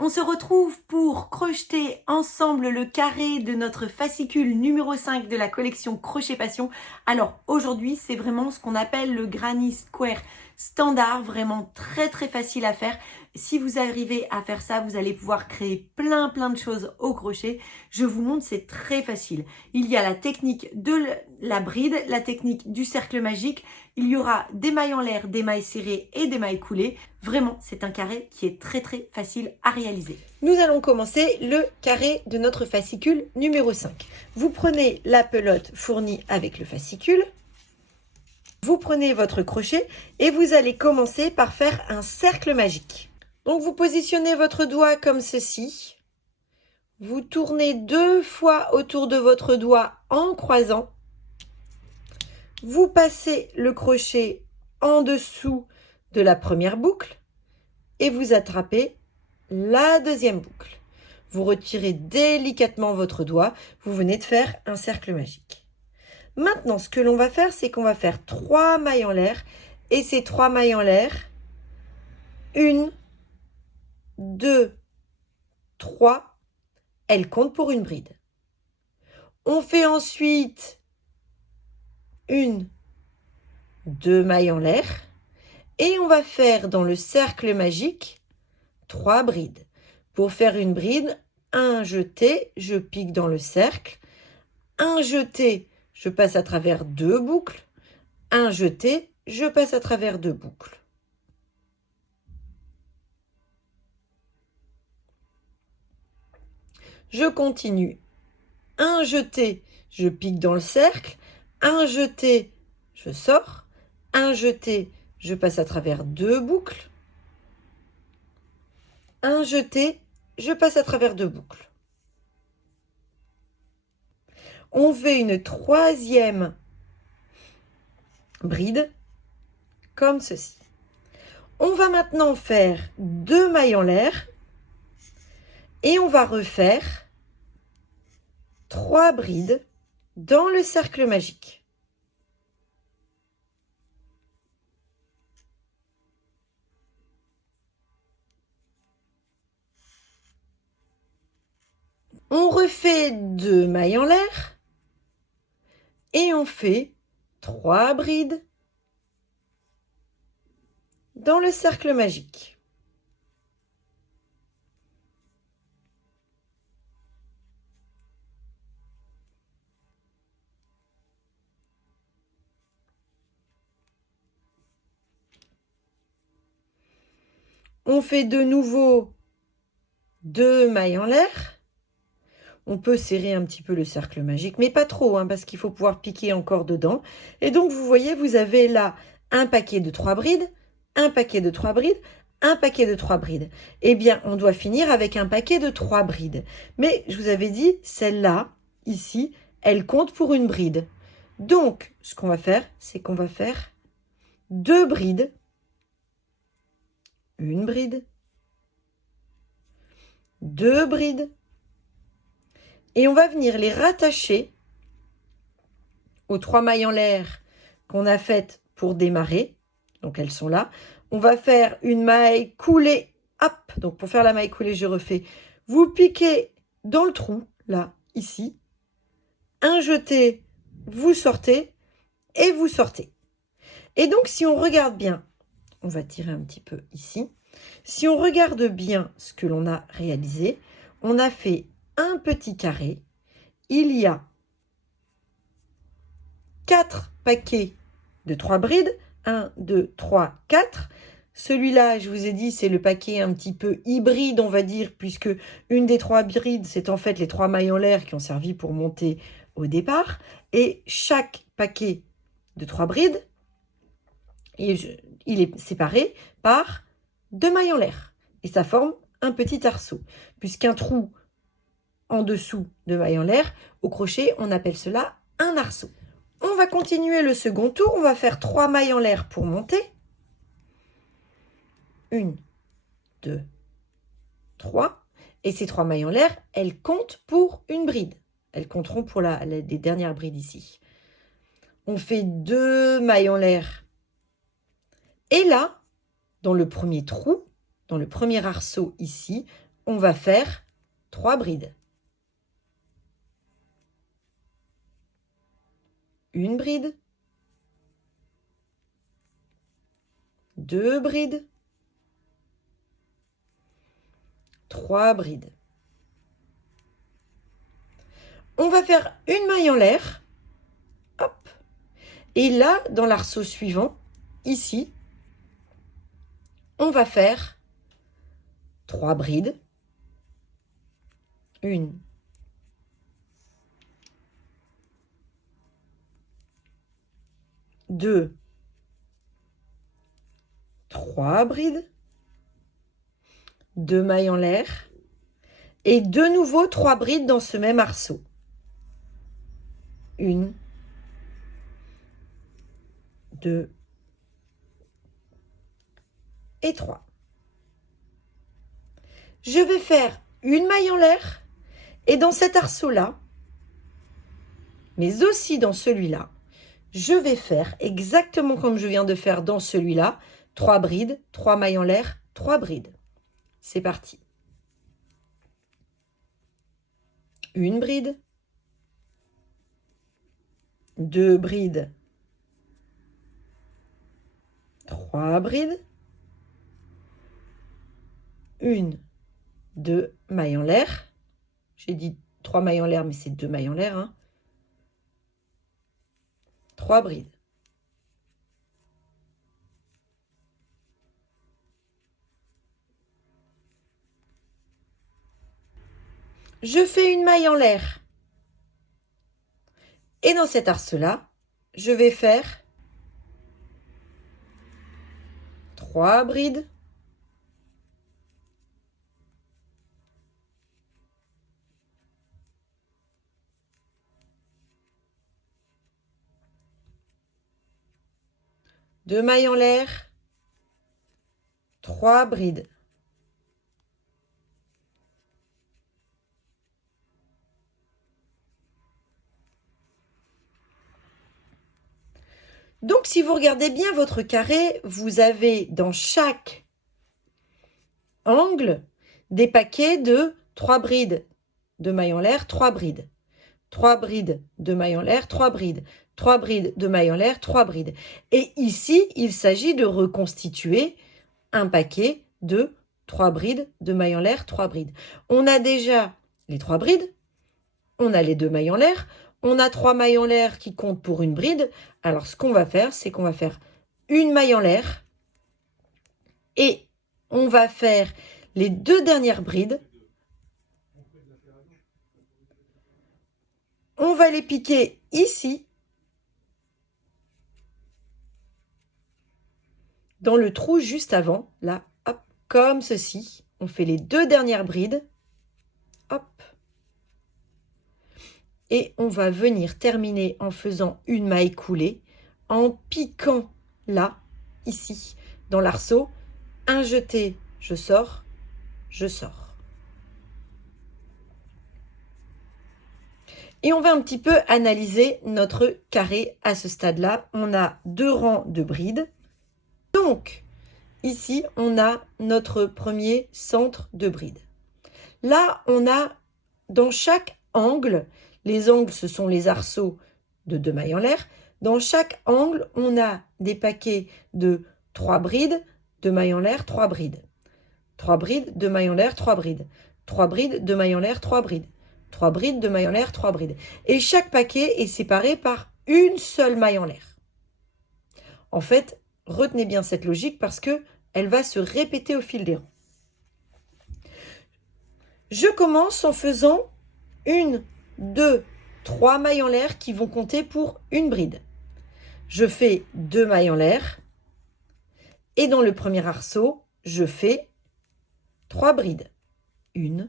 on se retrouve pour crocheter ensemble le carré de notre fascicule numéro 5 de la collection Crochet Passion. Alors aujourd'hui, c'est vraiment ce qu'on appelle le Granny Square standard, vraiment très facile à faire. Si vous arrivez à faire ça, vous allez pouvoir créer plein de choses au crochet. Je vous montre, c'est très facile. Il y a la technique de la bride, la technique du cercle magique. Il y aura des mailles en l'air, des mailles serrées et des mailles coulées. Vraiment, c'est un carré qui est très facile à réaliser. Nous allons commencer le carré de notre fascicule numéro 5. Vous prenez la pelote fournie avec le fascicule. Vous prenez votre crochet et vous allez commencer par faire un cercle magique. Donc vous positionnez votre doigt comme ceci. Vous tournez 2 fois autour de votre doigt en croisant. Vous passez le crochet en dessous de la première boucle et vous attrapez la deuxième boucle. Vous retirez délicatement votre doigt. Vous venez de faire un cercle magique. Maintenant, ce que l'on va faire, c'est qu'on va faire 3 mailles en l'air. Et ces 3 mailles en l'air, 1, 2, 3, elles comptent pour une bride. On fait ensuite 1, 2 mailles en l'air. Et on va faire dans le cercle magique 3 brides. Pour faire une bride, un jeté, je pique dans le cercle. Un jeté, je passe à travers 2 boucles. Un jeté, je passe à travers 2 boucles. Je continue. Un jeté, je pique dans le cercle. Un jeté, je sors. Un jeté, je passe à travers 2 boucles. Un jeté, je passe à travers 2 boucles. On fait une 3e bride comme ceci. On va maintenant faire 2 mailles en l'air et on va refaire 3 brides dans le cercle magique. On refait 2 mailles en l'air et on fait 3 brides dans le cercle magique. On fait de nouveau 2 mailles en l'air. On peut serrer un petit peu le cercle magique, mais pas trop, hein, parce qu'il faut pouvoir piquer encore dedans. Et donc, vous voyez, vous avez là un paquet de 3 brides, un paquet de 3 brides, un paquet de 3 brides. Eh bien, on doit finir avec un paquet de 3 brides. Mais je vous avais dit, celle-là, ici, elle compte pour une bride. Donc, ce qu'on va faire, c'est qu'on va faire 2 brides, une bride, 2 brides, et on va venir les rattacher aux 3 mailles en l'air qu'on a faites pour démarrer. Donc, elles sont là. On va faire une maille coulée. Hop, donc pour faire la maille coulée, je refais. Vous piquez dans le trou, là, ici. Un jeté, vous sortez et vous sortez. Et donc, si on regarde bien, on va tirer un petit peu ici. Si on regarde bien ce que l'on a réalisé, on a fait un petit carré. Il y a 4 paquets de 3 brides. 1, 2, 3, 4. Celui-là, je vous ai dit, c'est le paquet un petit peu hybride, on va dire, puisque une des 3 brides, c'est en fait les 3 mailles en l'air qui ont servi pour monter au départ. Et chaque paquet de 3 brides, il est séparé par 2 mailles en l'air. Et ça forme un petit arceau. Puisqu'un trou en dessous de mailles en l'air, au crochet, on appelle cela un arceau. On va continuer le second tour. On va faire 3 mailles en l'air pour monter. 1, 2, 3. Et ces 3 mailles en l'air, elles comptent pour une bride. Elles compteront pour les dernières brides ici. On fait 2 mailles en l'air. Et là, dans le premier trou, dans le premier arceau ici, on va faire 3 brides. Une bride, 2 brides, 3 brides. On va faire une maille en l'air. Hop. Et là, dans l'arceau suivant, ici, on va faire 3 brides. 1, 2, 3 brides, 2 mailles en l'air et de nouveau 3 brides dans ce même arceau. 1, 2 et 3. Je vais faire une maille en l'air et dans cet arceau-là, mais aussi dans celui-là, je vais faire exactement comme je viens de faire dans celui-là, 3 brides, 3 mailles en l'air, 3 brides. C'est parti. Une bride, 2 brides, 3 brides, 1, 2 mailles en l'air. J'ai dit 3 mailles en l'air, mais c'est 2 mailles en l'air. Hein. 3 brides. Je fais une maille en l'air. Et dans cet arceau-là, je vais faire 3 brides. Deux mailles en l'air, 3 brides. Donc, si vous regardez bien votre carré, vous avez dans chaque angle des paquets de 3 brides de mailles en l'air, 3 brides. 3 brides de mailles en l'air, 3 brides. 3 brides de mailles en l'air, 3 brides. Et ici, il s'agit de reconstituer un paquet de 3 brides de mailles en l'air, 3 brides. On a déjà les 3 brides, on a les 2 mailles en l'air, on a 3 mailles en l'air qui comptent pour une bride. Alors, ce qu'on va faire, c'est qu'on va faire une maille en l'air et on va faire les 2 dernières brides. On va les piquer ici, dans le trou juste avant, là, hop, comme ceci. On fait les 2 dernières brides, hop. Et on va venir terminer en faisant une maille coulée, en piquant là, ici, dans l'arceau. Un jeté, je sors, je sors. Et on va un petit peu analyser notre carré à ce stade-là. On a 2 rangs de brides. Donc, ici, on a notre premier centre de bride. Là, on a dans chaque angle, les angles, ce sont les arceaux de 2 mailles en l'air. Dans chaque angle, on a des paquets de 3 brides, 2 mailles en l'air, 3 brides. 3 brides, 2 mailles en l'air, 3 brides. 3 brides, 2 mailles en l'air, 3 brides. 3 brides, 2 mailles en l'air, 3 brides. Et chaque paquet est séparé par une seule maille en l'air. En fait, retenez bien cette logique parce qu'elle va se répéter au fil des rangs. Je commence en faisant 1, 2, 3 mailles en l'air qui vont compter pour une bride. Je fais 2 mailles en l'air et dans le premier arceau, je fais 3 brides. 1,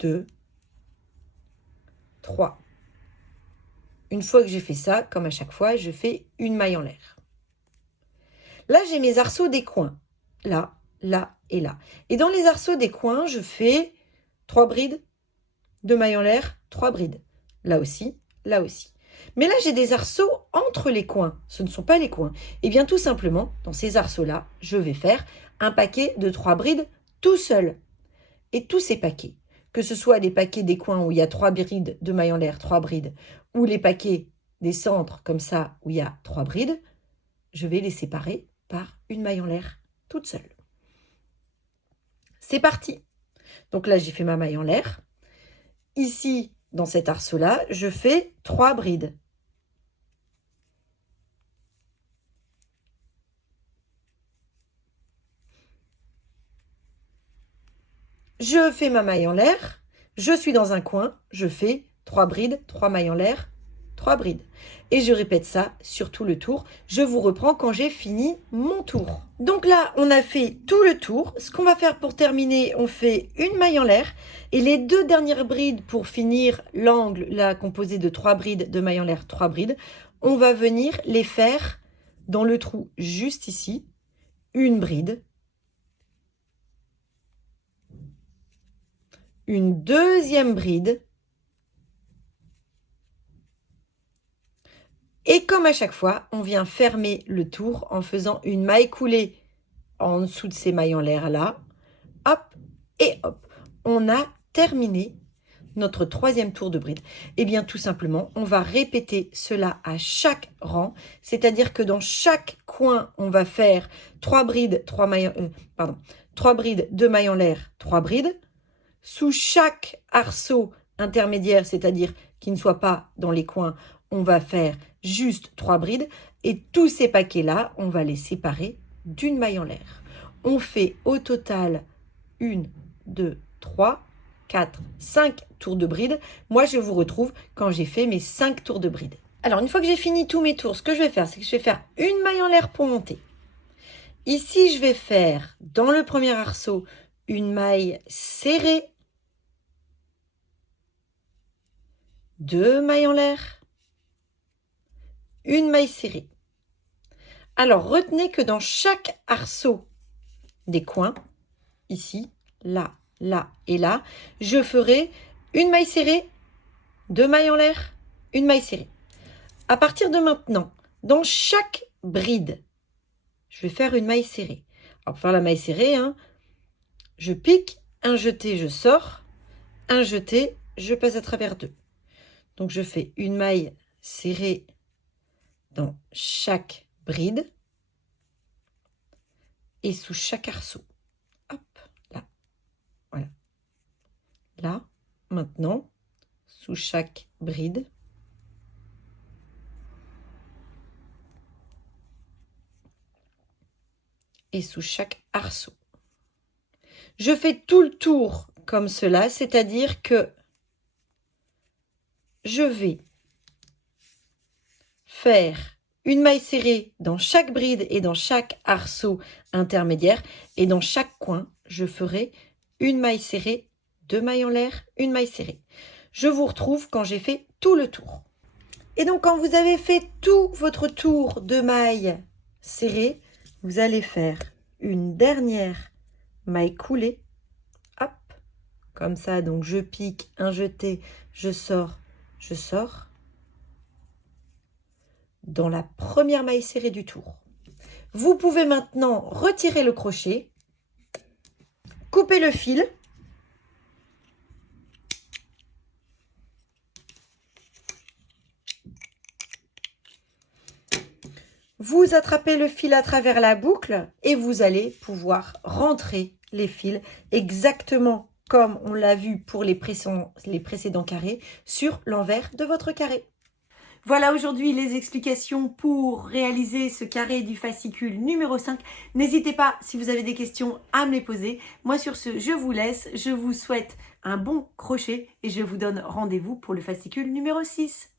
2, 3. Une fois que j'ai fait ça, comme à chaque fois, je fais une maille en l'air. Là, j'ai mes arceaux des coins. Là, là et là. Et dans les arceaux des coins, je fais 3 brides, 2 mailles en l'air, 3 brides. Là aussi, là aussi. Mais là, j'ai des arceaux entre les coins. Ce ne sont pas les coins. Et bien, tout simplement, dans ces arceaux-là, je vais faire un paquet de 3 brides tout seul. Et tous ces paquets, que ce soit les paquets des coins où il y a 3 brides de mailles en l'air, 3 brides, ou les paquets des centres comme ça où il y a 3 brides, je vais les séparer par une maille en l'air toute seule. C'est parti. Donc là, j'ai fait ma maille en l'air. Ici, dans cet arceau-là, je fais 3 brides. Je fais ma maille en l'air, je suis dans un coin, je fais 3 brides, 3 mailles en l'air, 3 brides. Et je répète ça sur tout le tour. Je vous reprends quand j'ai fini mon tour. Donc là, on a fait tout le tour. Ce qu'on va faire pour terminer, on fait une maille en l'air. Et les 2 dernières brides pour finir l'angle, là, composé de 3 brides de mailles en l'air, 3 brides, on va venir les faire dans le trou juste ici. Une bride. Une deuxième bride. Et comme à chaque fois, on vient fermer le tour en faisant une maille coulée en dessous de ces mailles en l'air là. Hop et hop. On a terminé notre 3e tour de bride. Et bien tout simplement, on va répéter cela à chaque rang. C'est-à-dire que dans chaque coin, on va faire 3 brides, 3 brides, 2 mailles en l'air, 3 brides. Sous chaque arceau intermédiaire, c'est-à-dire qui ne soit pas dans les coins, on va faire juste 3 brides. Et tous ces paquets-là, on va les séparer d'une maille en l'air. On fait au total 1, 2, 3, 4, 5 tours de bride. Moi, je vous retrouve quand j'ai fait mes 5 tours de bride. Alors, une fois que j'ai fini tous mes tours, ce que je vais faire, c'est que je vais faire une maille en l'air pour monter. Ici, je vais faire, dans le premier arceau, une maille serrée. 2 mailles en l'air, une maille serrée. Alors, retenez que dans chaque arceau des coins, ici, là, là et là, je ferai une maille serrée, 2 mailles en l'air, une maille serrée. À partir de maintenant, dans chaque bride, je vais faire une maille serrée. Alors, pour faire la maille serrée, je pique, un jeté, je sors, un jeté, je passe à travers 2. Donc, je fais une maille serrée dans chaque bride et sous chaque arceau. Hop, là, voilà. Là, maintenant, sous chaque bride. Et sous chaque arceau. Je fais tout le tour comme cela, c'est-à-dire que je vais faire une maille serrée dans chaque bride et dans chaque arceau intermédiaire. Et dans chaque coin, je ferai une maille serrée, 2 mailles en l'air, une maille serrée. Je vous retrouve quand j'ai fait tout le tour. Et donc, quand vous avez fait tout votre tour de mailles serrées, vous allez faire une dernière maille coulée. Hop, comme ça. Donc, je pique, un jeté, je sors. Dans la première maille serrée du tour. Vous pouvez maintenant retirer le crochet, couper le fil, vous attrapez le fil à travers la boucle et vous allez pouvoir rentrer les fils exactement comme on l'a vu pour les précédents carrés sur l'envers de votre carré. Voilà aujourd'hui les explications pour réaliser ce carré du fascicule numéro 5. N'hésitez pas, si vous avez des questions, à me les poser. Moi, sur ce, je vous laisse. Je vous souhaite un bon crochet et je vous donne rendez-vous pour le fascicule numéro 6.